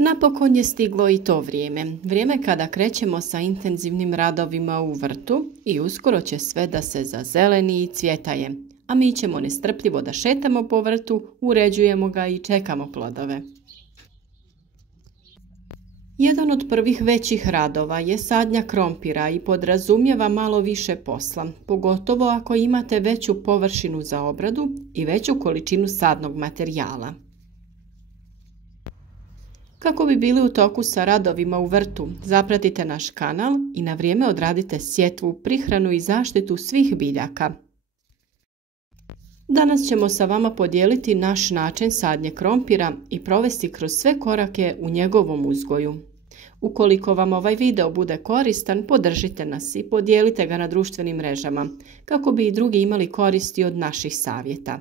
Napokon je stiglo i to vrijeme kada krećemo sa intenzivnim radovima u vrtu i uskoro će sve da se zazeleni i cvjetaje, a mi ćemo nestrpljivo da šetamo po vrtu, uređujemo ga i čekamo plodove. Jedan od prvih većih radova je sadnja krompira i podrazumijeva malo više posla, pogotovo ako imate veću površinu za obradu i veću količinu sadnog materijala. Kako bi bili u toku sa radovima u vrtu, zapratite naš kanal i na vrijeme odradite sjetvu, prihranu i zaštitu svih biljaka. Danas ćemo sa vama podijeliti naš način sadnje krompira i provesti kroz sve korake u njegovom uzgoju. Ukoliko vam ovaj video bude koristan, podržite nas i podijelite ga na društvenim mrežama, kako bi i drugi imali koristi od naših savjeta.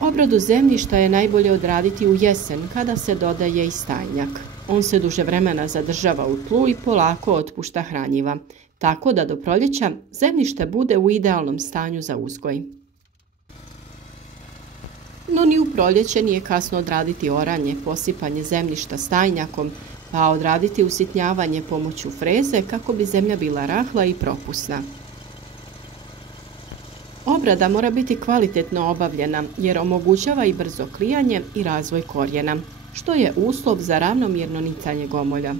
Obradu zemljišta je najbolje odraditi u jesen kada se dodaje i stajnjak. On se duže vremena zadržava u tlu i polako otpušta hranjiva, tako da do proljeća zemljište bude u idealnom stanju za uzgoj. No ni u proljeće nije kasno odraditi oranje, posipanje zemljišta stajnjakom, pa odraditi usitnjavanje pomoću freze kako bi zemlja bila rahla i propusna. Obrada mora biti kvalitetno obavljena jer omogućava i brzo klijanje i razvoj korijena, što je uslov za ravnomjerno nicanje gomolja.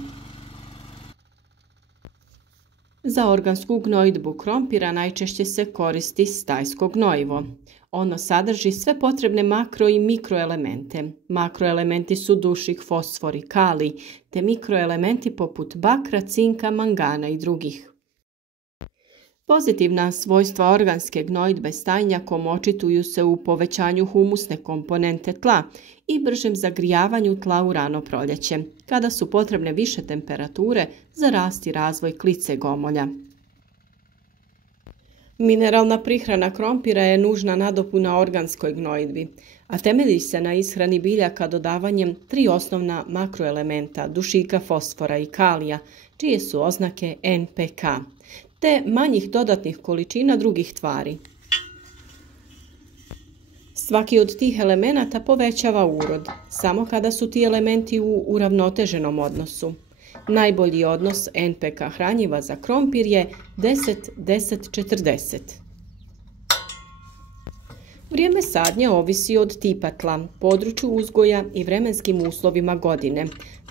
Za organsku gnojidbu krompira najčešće se koristi stajsko gnojivo. Ono sadrži sve potrebne makro i mikroelemente. Makroelementi su dušik, fosfor i kalij, te mikroelementi poput bakra, cinka, mangana i drugih. Pozitivna svojstva organske gnojidbe stajnjakom očituju se u povećanju humusne komponente tla i bržem zagrijavanju tla u rano proljeće, kada su potrebne više temperature za rast i razvoj klice gomolja. Mineralna prihrana krompira je nužna nadopuna organskoj gnojidbi, a temelji se na ishrani biljaka dodavanjem 3 osnovna makroelementa dušika, fosfora i kalija, čije su oznake NPK, te manjih dodatnih količina drugih tvari. Svaki od tih elemenata povećava urod, samo kada su ti elementi u uravnoteženom odnosu. Najbolji odnos NPK hranjiva za krompir je 10-10-40. Vrijeme sadnje ovisi od tipa tla, području uzgoja i vremenskim uslovima godine,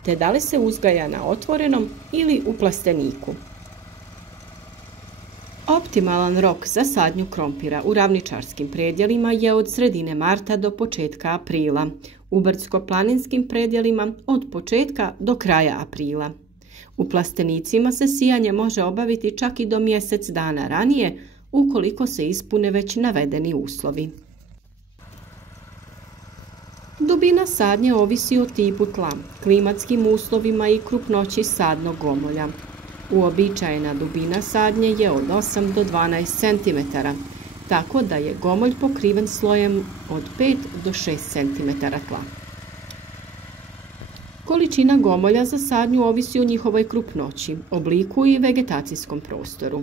te da li se uzgaja na otvorenom ili u plasteniku. Optimalan rok za sadnju krompira u ravničarskim predjelima je od sredine marta do početka aprila, u brdsko-planinskim predjelima od početka do kraja aprila. U plastenicima se sijanje može obaviti čak i do mjesec dana ranije, ukoliko se ispune već navedeni uslovi. Dubina sadnje ovisi o tipu tla, klimatskim uslovima i krupnoći sadnog gomolja. Uobičajena dubina sadnje je od 8 do 12 cm, tako da je gomolj pokriven slojem od 5 do 6 cm tla. Količina gomolja za sadnju ovisi o njihovoj krupnoći, obliku i vegetacijskom prostoru.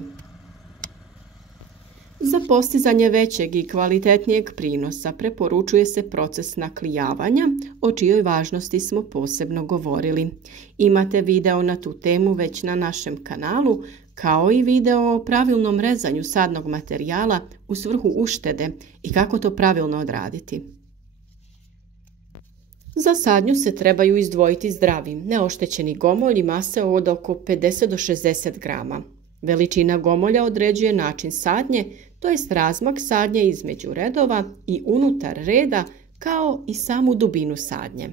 Za postizanje većeg i kvalitetnijeg prinosa preporučuje se proces naklijavanja, o čijoj važnosti smo posebno govorili. Imate video na tu temu već na našem kanalu, kao i video o pravilnom rezanju sadnog materijala u svrhu uštede i kako to pravilno odraditi. Za sadnju se trebaju izdvojiti zdravi, neoštećeni gomolj i mase od oko 50 do 60 grama. Veličina gomolja određuje način sadnje, to jest razmak sadnje između redova i unutar reda, kao i samu dubinu sadnje.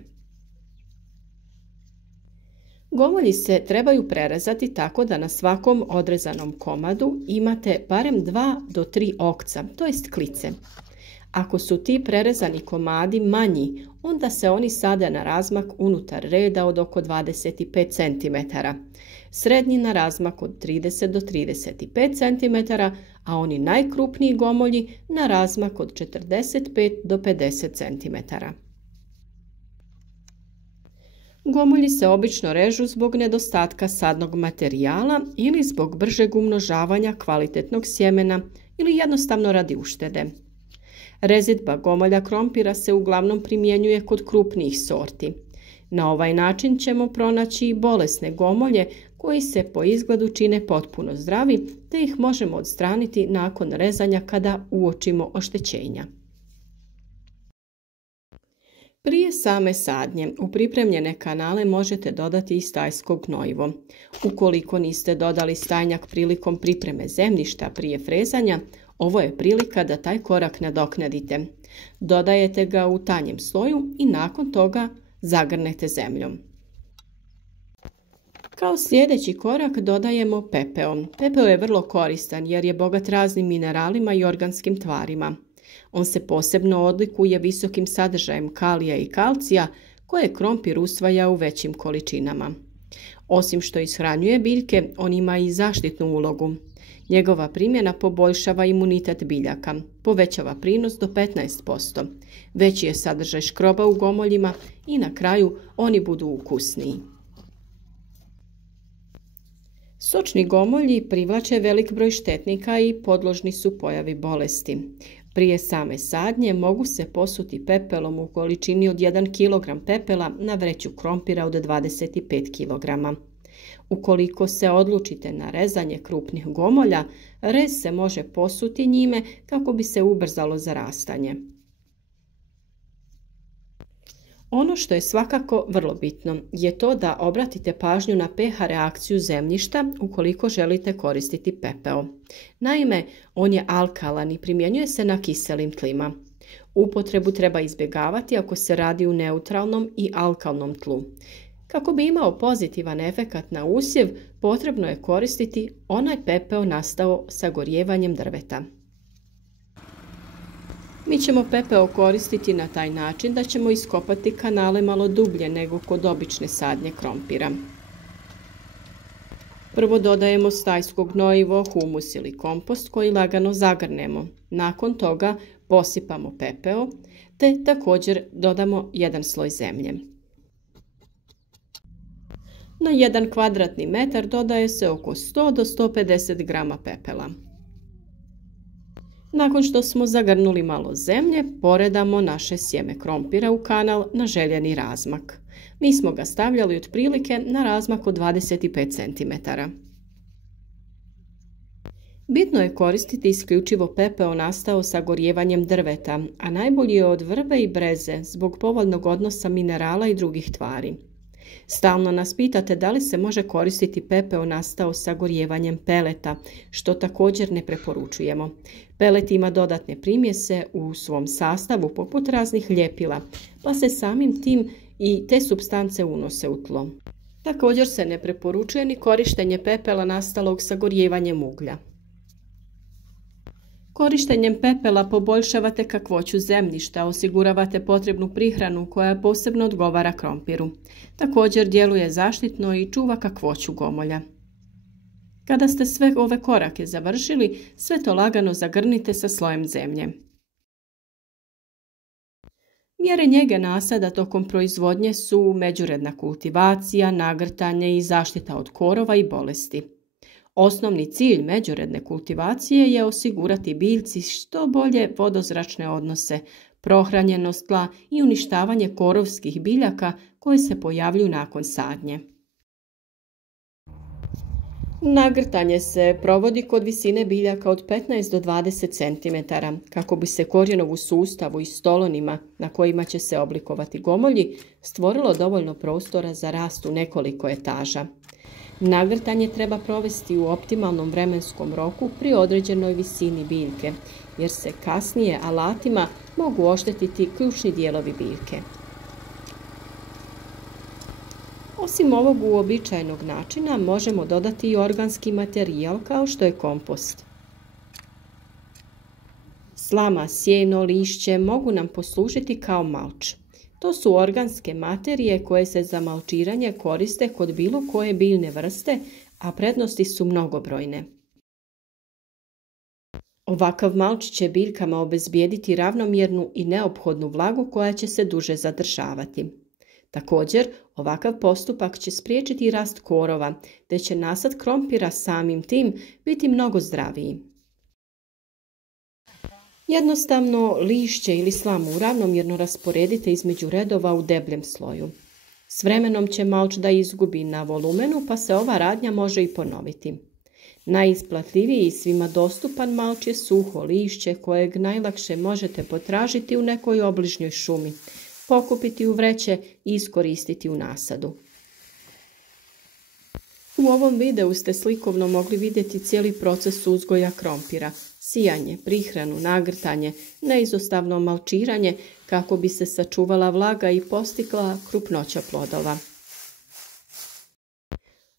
Gomolji se trebaju prerezati tako da na svakom odrezanom komadu imate barem 2 do 3 okca, to jest klice. Ako su ti prerezani komadi manji, onda se oni sade na razmak unutar reda od oko 25 cm, srednji na razmak od 30 do 35 cm, a oni najkrupniji gomolji na razmak od 45 do 50 cm. Gomolji se obično režu zbog nedostatka sadnog materijala ili zbog bržeg umnožavanja kvalitetnog sjemena ili jednostavno radi uštede. Rezidba gomolja krompira se uglavnom primjenjuje kod krupnijih sorti. Na ovaj način ćemo pronaći i bolesne gomolje koji se po izgledu čine potpuno zdravi, te ih možemo odstraniti nakon rezanja kada uočimo oštećenja. Prije same sadnje u pripremljene kanale možete dodati i stajsko gnojivo. Ukoliko niste dodali stajnjak prilikom pripreme zemljišta prije frezanja, ovo je prilika da taj korak nadoknadite. Dodajete ga u tanjem sloju i nakon toga zagrnete zemljom. Kao sljedeći korak dodajemo pepeo. Pepeo je vrlo koristan jer je bogat raznim mineralima i organskim tvarima. On se posebno odlikuje visokim sadržajem kalija i kalcija koje krompir usvaja u većim količinama. Osim što ishranjuje biljke, on ima i zaštitnu ulogu. Njegova primjena poboljšava imunitet biljaka, povećava prinos do 15%, veći je sadržaj škroba u gomoljima i na kraju oni budu ukusniji. Sočni gomolji privlače velik broj štetnika i podložni su pojavi bolesti. Prije same sadnje mogu se posuti pepelom u količini od 1 kg pepela na vreću krompira od 25 kg. Ukoliko se odlučite na rezanje krupnih gomolja, rez se može posuti njime kako bi se ubrzalo zarastanje. Ono što je svakako vrlo bitno je to da obratite pažnju na pH reakciju zemljišta ukoliko želite koristiti pepeo. Naime, on je alkalan i primjenjuje se na kiselim tlima. Upotrebu treba izbjegavati ako se radi u neutralnom i alkalnom tlu. Kako bi imao pozitivan efekat na usjev, potrebno je koristiti onaj pepeo nastao sagorijevanjem drveta. Mi ćemo pepeo koristiti na taj način da ćemo iskopati kanale malo dublje nego kod obične sadnje krompira. Prvo dodajemo stajsko gnojivo, humus ili kompost koji lagano zagrnemo. Nakon toga posipamo pepeo te također dodamo jedan sloj zemlje. Na 1 kvadratni metar dodaje se oko 100 do 150 grama pepela. Nakon što smo zagrnuli malo zemlje, poredamo naše sjeme krompira u kanal na željeni razmak. Mi smo ga stavljali otprilike na razmak od 25 cm. Bitno je koristiti isključivo pepeo nastao sagorijevanjem drveta, a najbolji je od vrbe i breze zbog povoljnog odnosa minerala i drugih tvari. Stalno nas pitate da li se može koristiti pepeo nastao sagorijevanjem peleta, što također ne preporučujemo. Pelet ima dodatne primjese u svom sastavu poput raznih ljepila, pa se samim tim i te supstance unose u tlo. Također se ne preporučuje ni korištenje pepela nastalog sagorijevanjem uglja. Korištenjem pepela poboljšavate kakvoću zemljišta, osiguravate potrebnu prihranu koja posebno odgovara krompiru. Također djeluje zaštitno i čuva kakvoću gomolja. Kada ste sve ove korake završili, sve to lagano zagrnite sa slojem zemlje. Mjere njege nasada tokom proizvodnje su međuredna kultivacija, nagrtanje i zaštita od korova i bolesti. Osnovni cilj međuredne kultivacije je osigurati biljci što bolje vodozračne odnose, prohranjenost tla i uništavanje korovskih biljaka koje se pojavljuju nakon sadnje. Nagrtanje se provodi kod visine biljaka od 15 do 20 cm kako bi se korijenovu sustavu i stolonima na kojima će se oblikovati gomolji stvorilo dovoljno prostora za rast u nekoliko etaža. Nagrtanje treba provesti u optimalnom vremenskom roku pri određenoj visini biljke, jer se kasnije alatima mogu oštetiti ključni dijelovi biljke. Osim ovog uobičajenog načina možemo dodati i organski materijal kao što je kompost. Slama, sjeno, lišće mogu nam poslužiti kao malč. To su organske materije koje se za malčiranje koriste kod bilo koje biljne vrste, a prednosti su mnogobrojne. Ovakav malč će biljkama obezbijediti ravnomjernu i neophodnu vlagu koja će se duže zadržavati. Također, ovakav postupak će spriječiti rast korova, te će nasad krompira samim tim biti mnogo zdraviji. Jednostavno lišće ili slamu ravnomjerno rasporedite između redova u debljem sloju. S vremenom će malč da izgubi na volumenu, pa se ova radnja može i ponoviti. Najisplatljiviji i svima dostupan malč je suho lišće kojeg najlakše možete potražiti u nekoj obližnjoj šumi, pokupiti u vreće i iskoristiti u nasadu. U ovom videu ste slikovno mogli vidjeti cijeli proces uzgoja krompira, sijanje, prihranu, nagrtanje, neizostavno malčiranje kako bi se sačuvala vlaga i postigla krupnoća plodova.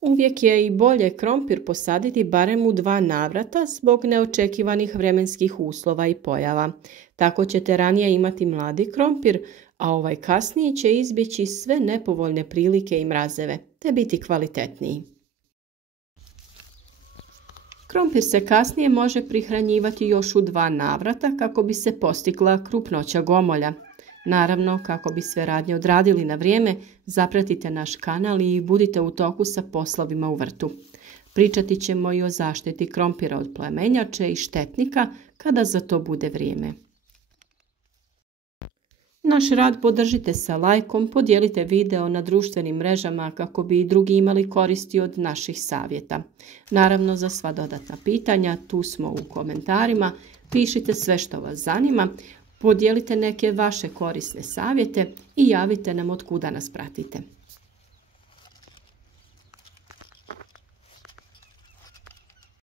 Uvijek je i bolje krompir posaditi barem u 2 navrata zbog neočekivanih vremenskih uslova i pojava. Tako ćete ranije imati mladi krompir, a ovaj kasniji će izbjeći sve nepovoljne prilike i mrazeve, te biti kvalitetniji. Krompir se kasnije može prihranjivati još u 2 navrata kako bi se postigla krupnoća gomolja. Naravno, kako bi sve radnje odradili na vrijeme, zapratite naš kanal i budite u toku sa poslovima u vrtu. Pričati ćemo i o zaštiti krompira od plemenjače i štetnika kada za to bude vrijeme. Naš rad podržite sa lajkom, podijelite video na društvenim mrežama kako bi i drugi imali koristi od naših savjeta. Naravno, za sva dodatna pitanja tu smo u komentarima, pišite sve što vas zanima, podijelite neke vaše korisne savjete i javite nam od kuda nas pratite.